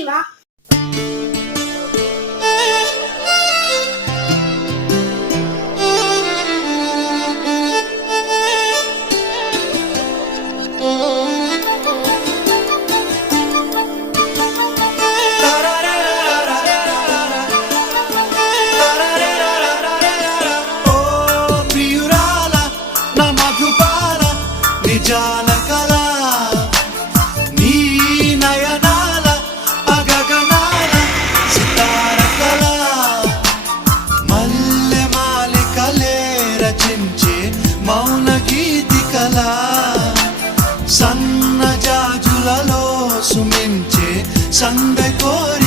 శివ. నిజాల కళ నీ నయనాల అగగనాల సితార కళ మల్లె మాలికలే రచించే మౌన గీతి కళ సన్న జాజులలో సుమించే సందె కోరి